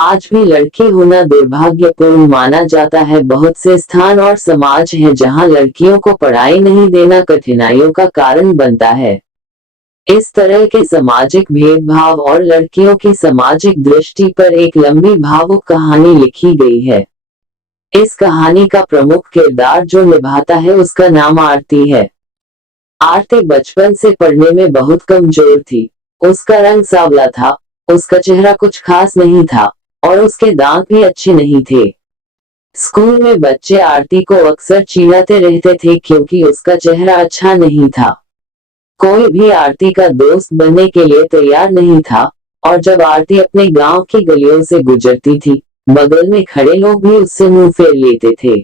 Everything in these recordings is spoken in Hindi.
आज भी लड़की होना दुर्भाग्यपूर्ण माना जाता है। बहुत से स्थान और समाज हैं जहां लड़कियों को पढ़ाई नहीं देना कठिनाइयों का कारण बनता है। इस तरह के सामाजिक भेदभाव और लड़कियों की सामाजिक दृष्टि पर एक लंबी भावुक कहानी लिखी गई है। इस कहानी का प्रमुख किरदार जो निभाता है उसका नाम आरती है। आरती बचपन से पढ़ने में बहुत कमजोर थी। उसका रंग सांवला था, उसका चेहरा कुछ खास नहीं था और उसके दांत भी अच्छे नहीं थे। स्कूल में बच्चे आरती को अक्सर चिढ़ाते रहते थे क्योंकि उसका चेहरा अच्छा नहीं था। कोई भी आरती का दोस्त बनने के लिए तैयार नहीं था और जब आरती अपने गांव की गलियों से गुजरती थी, बगल में खड़े लोग भी उससे मुंह फेर लेते थे।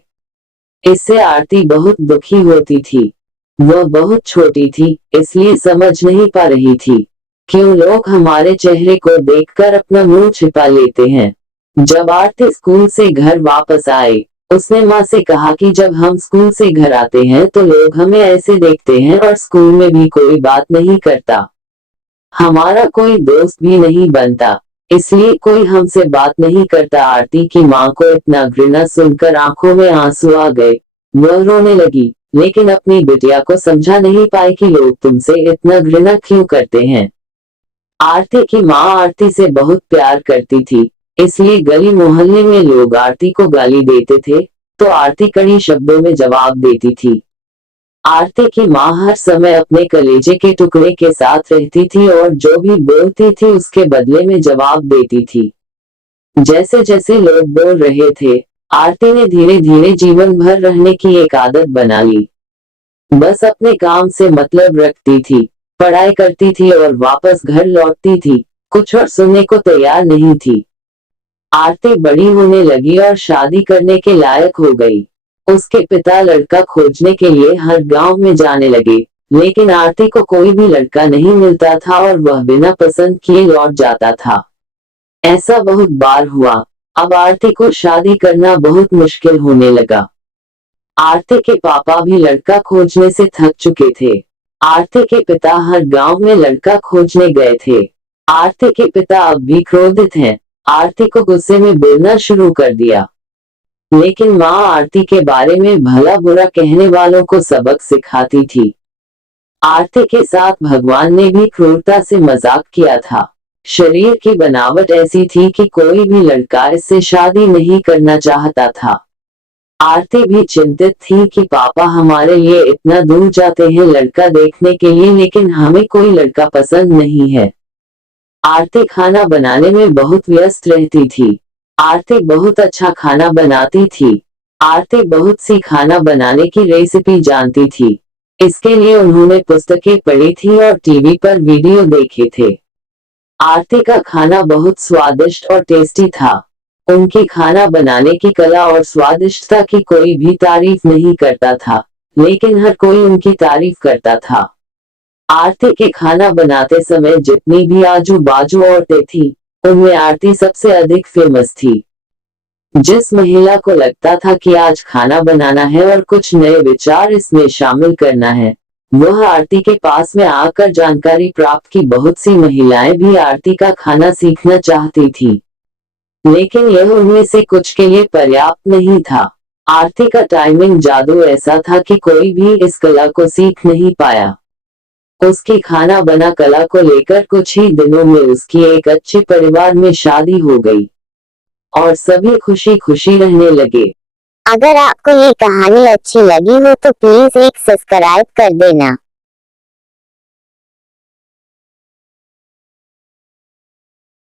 इससे आरती बहुत दुखी होती थी। वह बहुत छोटी थी, इसलिए समझ नहीं पा रही थी क्यों लोग हमारे चेहरे को देखकर अपना मुंह छिपा लेते हैं। जब आरती स्कूल से घर वापस आई, उसने माँ से कहा कि जब हम स्कूल से घर आते हैं तो लोग हमें ऐसे देखते हैं और स्कूल में भी कोई बात नहीं करता। हमारा कोई दोस्त भी नहीं बनता, इसलिए कोई हमसे बात नहीं करता। आरती की माँ को इतना घृणा सुनकर आंखों में आंसू आ गए। वह रोने लगी, लेकिन अपनी बिटिया को समझा नहीं पाई कि लोग तुमसे इतना घृणा क्यों करते हैं। आरती की माँ आरती से बहुत प्यार करती थी, इसलिए गली मोहल्ले में लोग आरती को गाली देते थे तो आरती कड़ी शब्दों में जवाब देती थी। आरती की माँ हर समय अपने कलेजे के टुकड़े के साथ रहती थी और जो भी बोलती थी उसके बदले में जवाब देती थी। जैसे जैसे लोग बोल रहे थे, आरती ने धीरे धीरे जीवन भर रहने की एक आदत बना ली। बस अपने काम से मतलब रखती थी, पढ़ाई करती थी और वापस घर लौटती थी, कुछ और सुनने को तैयार नहीं थी। आरती बड़ी होने लगी और शादी करने के लायक हो गई। उसके पिता लड़का खोजने के लिए हर गांव में जाने लगे, लेकिन आरती को कोई भी लड़का नहीं मिलता था और वह बिना पसंद किए लौट जाता था। ऐसा बहुत बार हुआ। अब आरती को शादी करना बहुत मुश्किल होने लगा। आरती के पापा भी लड़का खोजने से थक चुके थे। आरती के पिता हर गांव में लड़का खोजने गए थे। आरती के पिता अब भी क्रोधित हैं। आरती को गुस्से में बोलना शुरू कर दिया, लेकिन माँ आरती के बारे में भला बुरा कहने वालों को सबक सिखाती थी। आरती के साथ भगवान ने भी क्रूरता से मजाक किया था। शरीर की बनावट ऐसी थी कि कोई भी लड़का इससे शादी नहीं करना चाहता था। आरती भी चिंतित थी कि पापा हमारे लिए इतना दूर जाते हैं लड़का देखने के लिए, लेकिन हमें कोई लड़का पसंद नहीं है। आरती खाना बनाने में बहुत व्यस्त रहती थी। आरती बहुत अच्छा खाना बनाती थी। आरती बहुत सी खाना बनाने की रेसिपी जानती थी। इसके लिए उन्होंने पुस्तकें पढ़ी थी और टीवी पर वीडियो देखे थे। आरती का खाना बहुत स्वादिष्ट और टेस्टी था। उनकी खाना बनाने की कला और स्वादिष्टता की कोई भी तारीफ नहीं करता था, लेकिन हर कोई उनकी तारीफ करता था। आरती के खाना बनाते समय जितनी भी आजू बाजू औरतें थी, उनमें आरती सबसे अधिक फेमस थी। जिस महिला को लगता था कि आज खाना बनाना है और कुछ नए विचार इसमें शामिल करना है, वह आरती के पास में आकर जानकारी प्राप्त की। बहुत सी महिलाएं भी आरती का खाना सीखना चाहती थी, लेकिन यह उनमें से कुछ के लिए पर्याप्त नहीं था। आरती का टाइमिंग जादू ऐसा था कि कोई भी इस कला को सीख नहीं पाया। उसकी खाना बना कला को लेकर कुछ ही दिनों में उसकी एक अच्छे परिवार में शादी हो गई और सभी खुशी खुशी रहने लगे। अगर आपको ये कहानी अच्छी लगी हो तो प्लीज एक सब्सक्राइब कर देना।